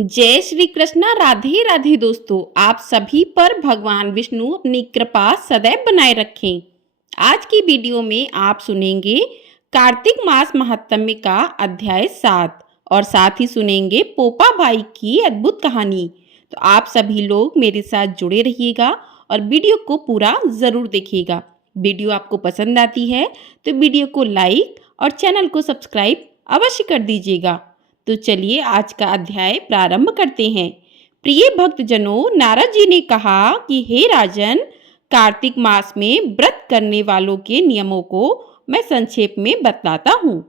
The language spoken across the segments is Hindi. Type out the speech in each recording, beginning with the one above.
जय श्री कृष्णा। राधे राधे दोस्तों, आप सभी पर भगवान विष्णु अपनी कृपा सदैव बनाए रखें। आज की वीडियो में आप सुनेंगे कार्तिक मास महात्म्य का अध्याय 7 और साथ ही सुनेंगे पोपा भाई की अद्भुत कहानी। तो आप सभी लोग मेरे साथ जुड़े रहिएगा और वीडियो को पूरा जरूर देखिएगा। वीडियो आपको पसंद आती है तो वीडियो को लाइक और चैनल को सब्सक्राइब अवश्य कर दीजिएगा। तो चलिए आज का अध्याय प्रारंभ करते हैं। प्रिय भक्तजनों, नारद जी ने कहा कि हे राजन, कार्तिक मास में व्रत करने वालों के नियमों को मैं संक्षेप में बतलाता हूँ,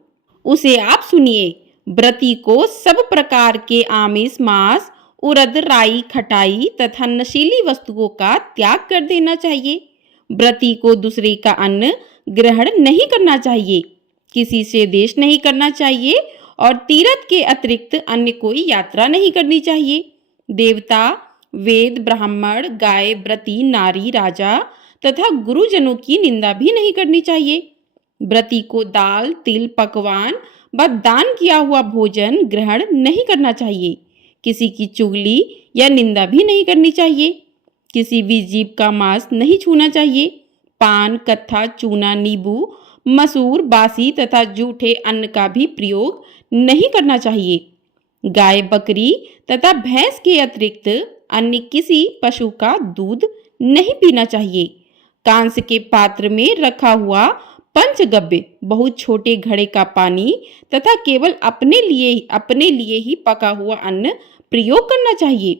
उसे आप सुनिए। व्रती को सब प्रकार के आमिष, मांस, उड़द, राई, खटाई तथा नशीली वस्तुओं का त्याग कर देना चाहिए। व्रती को दूसरे का अन्न ग्रहण नहीं करना चाहिए, किसी से देश नहीं करना चाहिए और तीर्थ के अतिरिक्त अन्य कोई यात्रा नहीं करनी चाहिए। देवता, वेद, ब्राह्मण, गाय, व्रती, नारी, राजा तथा गुरुजनों की निंदा भी नहीं करनी चाहिए। व्रती को दाल, तिल, पकवान व दान किया हुआ भोजन ग्रहण नहीं करना चाहिए। किसी की चुगली या निंदा भी नहीं करनी चाहिए। किसी भी जीव का मांस नहीं छूना चाहिए। पान, कत्था, चूना, नींबू, मसूर, बासी तथा जूठे अन्न का भी प्रयोग नहीं करना चाहिए। गाय, बकरी तथा भैंस के अतिरिक्त अन्य किसी पशु का दूध नहीं पीना चाहिए। कांस के पात्र में रखा हुआ पंचगव्य, बहुत छोटे घड़े का पानी तथा केवल अपने लिए ही पका हुआ अन्न प्रयोग करना चाहिए।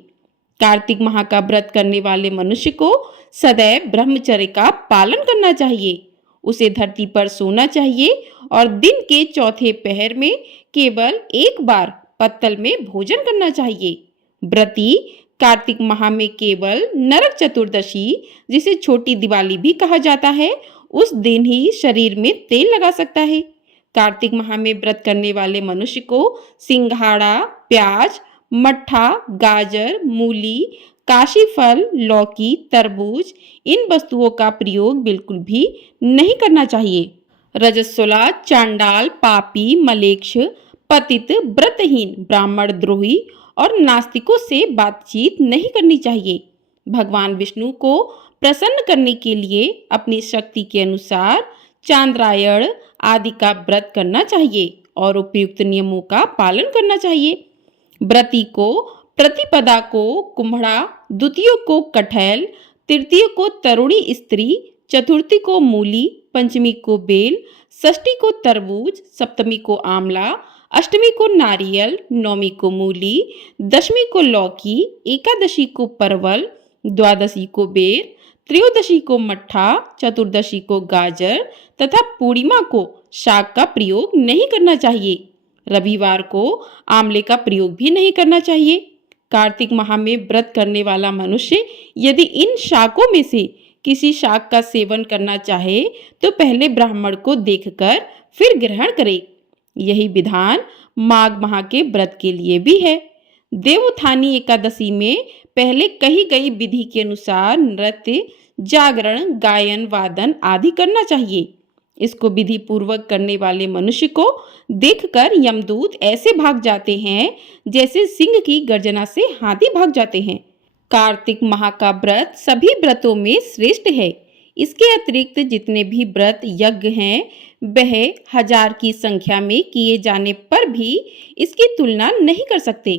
कार्तिक माह का व्रत करने वाले मनुष्य को सदैव ब्रह्मचर्य का पालन करना चाहिए। उसे धरती पर सोना चाहिए और दिन के चौथे पहर में केवल एक बार पत्तल में भोजन करना चाहिए। व्रती कार्तिक माह में केवल नरक चतुर्दशी, जिसे छोटी दिवाली भी कहा जाता है, उस दिन ही शरीर में तेल लगा सकता है। कार्तिक माह में व्रत करने वाले मनुष्य को सिंघाड़ा, प्याज, मट्ठा, गाजर, मूली, काशी फल, लौकी, तरबूज, इन वस्तुओं का प्रयोग बिल्कुल भी नहीं करना चाहिए। रजस्वला, चांडाल, पापी, मलेच्छ, पतित, व्रतहीन, ब्राह्मण द्रोही और नास्तिकों से बातचीत नहीं करनी चाहिए। भगवान विष्णु को प्रसन्न करने के लिए अपनी शक्ति के अनुसार चांद्रायण आदि का व्रत करना चाहिए और उपयुक्त नियमों का पालन करना चाहिए। व्रती को प्रतिपदा को कुम्हड़ा, द्वितीय को कटहल, तृतीय को तरुणी स्त्री, चतुर्थी को मूली, पंचमी को बेल, षष्ठी को तरबूज, सप्तमी को आंवला, अष्टमी को नारियल, नौमी को मूली, दशमी को लौकी, एकादशी को परवल, द्वादशी को बेर, त्रयोदशी को मट्ठा, चतुर्दशी को गाजर तथा पूर्णिमा को शाक का प्रयोग नहीं करना चाहिए। रविवार को आंवले का प्रयोग भी नहीं करना चाहिए। कार्तिक माह में व्रत करने वाला मनुष्य यदि इन शाकों में से किसी शाक का सेवन करना चाहे तो पहले ब्राह्मण को देखकर फिर ग्रहण करे। यही विधान माघ माह के व्रत के लिए भी है। देवोत्थानी एकादशी में पहले कही गई विधि के अनुसार नृत्य, जागरण, गायन, वादन आदि करना चाहिए। इसको विधि पूर्वक करने वाले मनुष्य को देखकर यमदूत ऐसे भाग जाते हैं जैसे सिंह की गर्जना से हाथी भाग जाते हैं। कार्तिक माह का व्रत सभी व्रतों में श्रेष्ठ है। इसके अतिरिक्त जितने भी व्रत यज्ञ हैं, वह 1000 की संख्या में किए जाने पर भी इसकी तुलना नहीं कर सकते,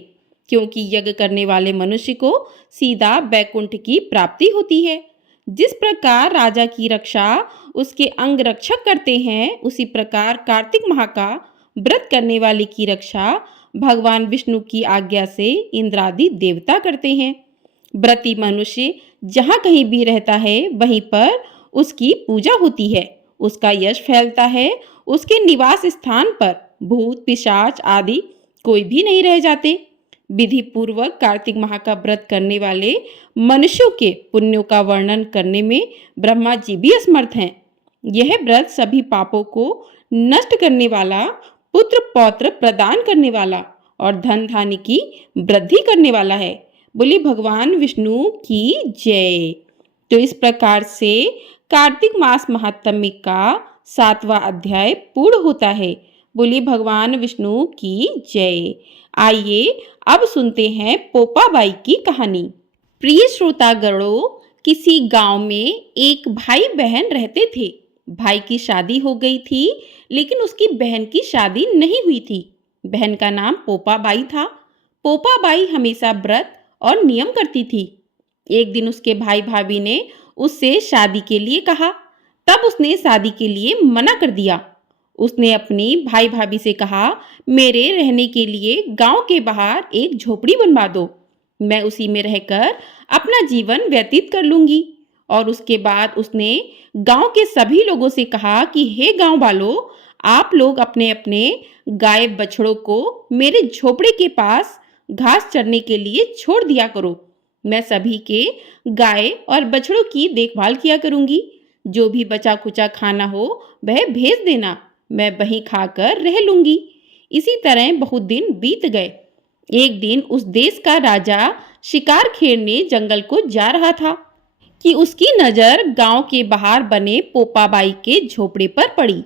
क्योंकि यज्ञ करने वाले मनुष्य को सीधा वैकुंठ की प्राप्ति होती है। जिस प्रकार राजा की रक्षा उसके अंग रक्षक करते हैं, उसी प्रकार कार्तिक माह का व्रत करने वाले की रक्षा भगवान विष्णु की आज्ञा से इंद्रादि देवता करते हैं। व्रती मनुष्य जहाँ कहीं भी रहता है वहीं पर उसकी पूजा होती है, उसका यश फैलता है। उसके निवास स्थान पर भूत, पिशाच आदि कोई भी नहीं रह जाते। विधि पूर्वक कार्तिक माह का व्रत करने वाले मनुष्यों के पुण्यों का वर्णन करने में ब्रह्मा जी भी असमर्थ हैं। यह व्रत सभी पापों को नष्ट करने वाला, पुत्र पौत्र प्रदान करने वाला और धन धान्य की वृद्धि करने वाला है। बोली भगवान विष्णु की जय। तो इस प्रकार से कार्तिक मास महात्म्य का 7वां अध्याय पूर्ण होता है। बोली भगवान विष्णु की जय। आइए अब सुनते हैं पोपाबाई की कहानी। प्रिय श्रोतागणों, किसी गांव में एक भाई बहन रहते थे। भाई की शादी हो गई थी, लेकिन उसकी बहन की शादी नहीं हुई थी। बहन का नाम पोपाबाई था। पोपाबाई हमेशा व्रत और नियम करती थी। एक दिन उसके भाई भाभी ने उससे शादी के लिए कहा, तब उसने शादी के लिए मना कर दिया। उसने अपनी भाई भाभी से कहा, मेरे रहने के लिए गांव के बाहर एक झोपड़ी बनवा दो। मैं उसी में रहकर अपना जीवन व्यतीत कर लूंगी। और उसके बाद उसने गांव के सभी लोगों से कहा कि हे गांव वालों, आप लोग अपने अपने गाय बछड़ों को मेरे झोपड़े के पास घास चरने के लिए छोड़ दिया करो। मैं सभी के गाय और बछड़ों की देखभाल किया करूंगी। जो भी बचा कुचा खाना हो वह भेज देना, मैं वहीं खाकर रह लूंगी। इसी तरह बहुत दिन बीत गए। एक दिन उस देश का राजा शिकार खेलने जंगल को जा रहा था कि उसकी नजर गांव के बाहर बने पोपाबाई के झोपड़े पर पड़ी।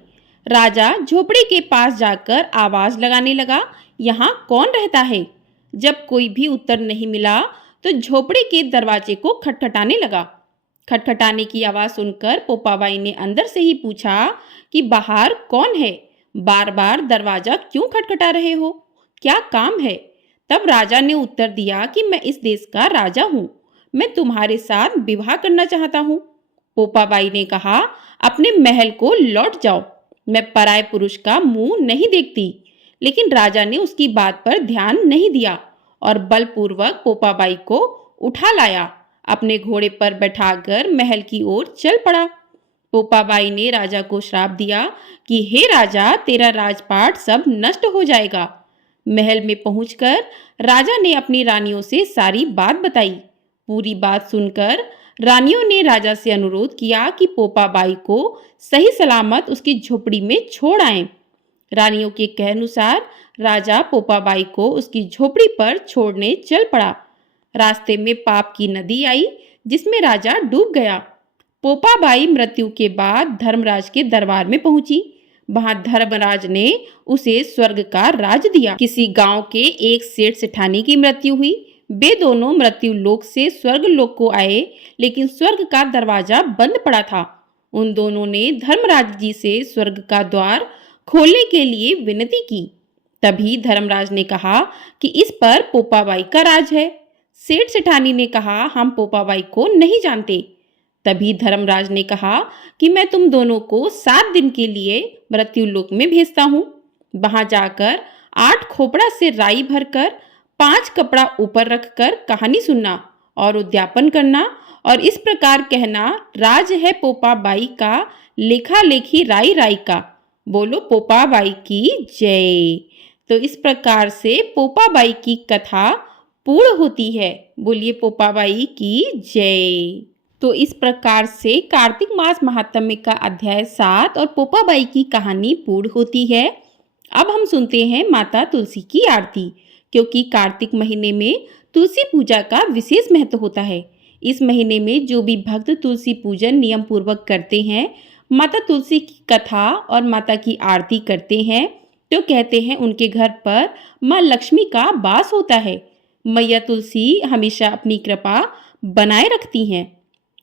राजा झोपड़े के पास जाकर आवाज लगाने लगा, यहाँ कौन रहता है? जब कोई भी उत्तर नहीं मिला तो झोपड़े के दरवाजे को खटखटाने लगा। खटखटाने की आवाज सुनकर पोपाबाई ने अंदर से ही पूछा कि बाहर कौन है? बार बार दरवाजा क्यों खटखटा रहे हो? क्या काम है? तब राजा ने उत्तर दिया कि मैं इस देश का राजा हूँ, मैं तुम्हारे साथ विवाह करना चाहता हूँ। पोपाबाई ने कहा, अपने महल को लौट जाओ, मैं पराये पुरुष का मुंह नहीं देखती। लेकिन राजा ने उसकी बात पर ध्यान नहीं दिया और बलपूर्वक पोपाबाई को उठा लाया, अपने घोड़े पर बैठाकर महल की ओर चल पड़ा। पोपाबाई ने राजा को श्राप दिया कि हे राजा, तेरा राजपाट सब नष्ट हो जाएगा। महल में पहुंचकर राजा ने अपनी रानियों से सारी बात बताई। पूरी बात सुनकर रानियों ने राजा से अनुरोध किया कि पोपाबाई को सही सलामत उसकी झोपड़ी में छोड़ आएं। रानियों के कहे अनुसार राजा पोपाबाई को उसकी झोपड़ी पर छोड़ने चल पड़ा। रास्ते में पाप की नदी आई, जिसमें राजा डूब गया। पोपाबाई मृत्यु के बाद धर्मराज के दरबार में पहुंची। वहां धर्मराज ने उसे स्वर्ग का राज दिया। किसी गांव के एक सेठ सेठानी की मृत्यु हुई। वे दोनों मृत्यु लोक से स्वर्ग लोक को आए, लेकिन स्वर्ग का दरवाजा बंद पड़ा था। उन दोनों ने धर्मराज जी से स्वर्ग का द्वार खोलने के लिए विनती की। तभी धर्मराज ने कहा कि इस पर पोपाबाई का राज है। सेठ सेठानी ने कहा, हम पोपाबाई को नहीं जानते। तभी धर्मराज ने कहा कि मैं तुम दोनों को 7 दिन के लिए मृत्यु लोक में भेजता हूँ। वहां जाकर 8 खोपड़ा से राई भरकर 5 कपड़ा ऊपर रखकर कहानी सुनना और उद्यापन करना और इस प्रकार कहना, राज है पोपाबाई का, लेखा लेखी राई राई का। बोलो पोपाबाई की जय। तो इस प्रकार से पोपाबाई की कथा पूर्ण होती है। बोलिए पोपाबाई की जय। तो इस प्रकार से कार्तिक मास महात्म्य का अध्याय 7 और पोपाबाई की कहानी पूर्ण होती है। अब हम सुनते हैं माता तुलसी की आरती, क्योंकि कार्तिक महीने में तुलसी पूजा का विशेष महत्व होता है। इस महीने में जो भी भक्त तुलसी पूजन नियम पूर्वक करते हैं, माता तुलसी की कथा और माता की आरती करते हैं, तो कहते हैं उनके घर पर माँ लक्ष्मी का वास होता है। मैया तुलसी हमेशा अपनी कृपा बनाए रखती हैं।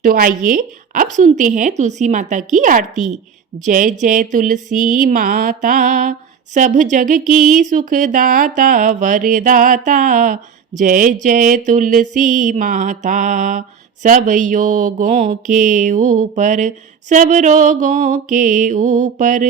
तो आइए अब सुनते हैं तुलसी माता की आरती। जय जय तुलसी माता, सब जग की सुखदाता वरदाता। जय जय तुलसी माता, सब योगों के ऊपर, सब रोगों के ऊपर,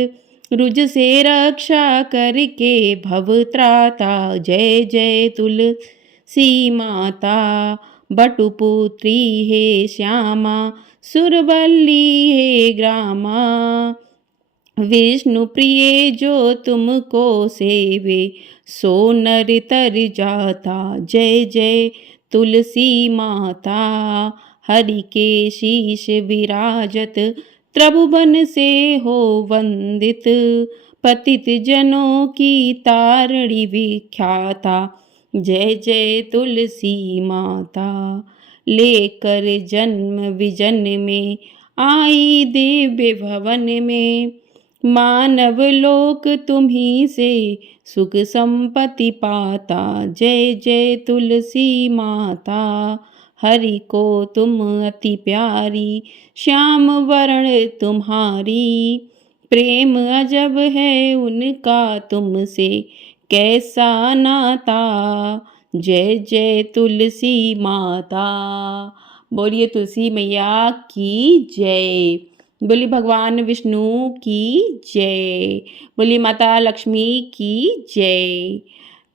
रुज से रक्षा करके भव त्राता। जय जय तुलसी माता, बटुपुत्री हे श्यामा, सुरवल्ली हे ग्रामा। विष्णु प्रिय जो तुमको सेवे, सो नर तर जाता। जय जय तुलसी माता, हरि के शीश विराजत, त्रिभुवन से हो वंदित। पतित जनों की तारणी विख्याता। जय जय तुलसी माता, लेकर जन्म विजन में आई दिव्य भवन में। मानव लोक तुम्ही से सुख संपत्ति पाता, जय जय तुलसी माता। हरि को तुम अति प्यारी, श्याम वरण तुम्हारी। प्रेम अजब है उनका तुमसे, कैसा नाता। जय जय तुलसी माता। बोलिए तुलसी मैया की जय। बोलिए भगवान विष्णु की जय। बोलिए माता लक्ष्मी की जय।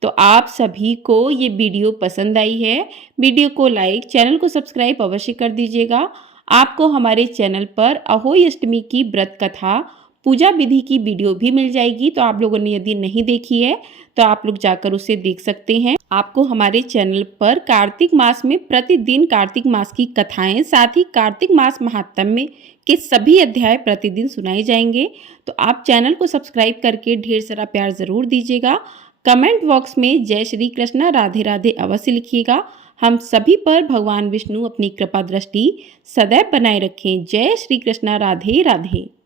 तो आप सभी को ये वीडियो पसंद आई है, वीडियो को लाइक, चैनल को सब्सक्राइब अवश्य कर दीजिएगा। आपको हमारे चैनल पर अहोई अष्टमी की व्रत कथा, पूजा विधि की वीडियो भी मिल जाएगी। तो आप लोगों ने यदि नहीं देखी है तो आप लोग जाकर उसे देख सकते हैं। आपको हमारे चैनल पर कार्तिक मास में प्रतिदिन कार्तिक मास की कथाएं, साथ ही कार्तिक मास महात्म्य के सभी अध्याय प्रतिदिन सुनाए जाएंगे। तो आप चैनल को सब्सक्राइब करके ढेर सारा प्यार जरूर दीजिएगा। कमेंट बॉक्स में जय श्री कृष्णा राधे राधे अवश्य लिखिएगा। हम सभी पर भगवान विष्णु अपनी कृपा दृष्टि सदैव बनाए रखें। जय श्री कृष्णा राधे राधे।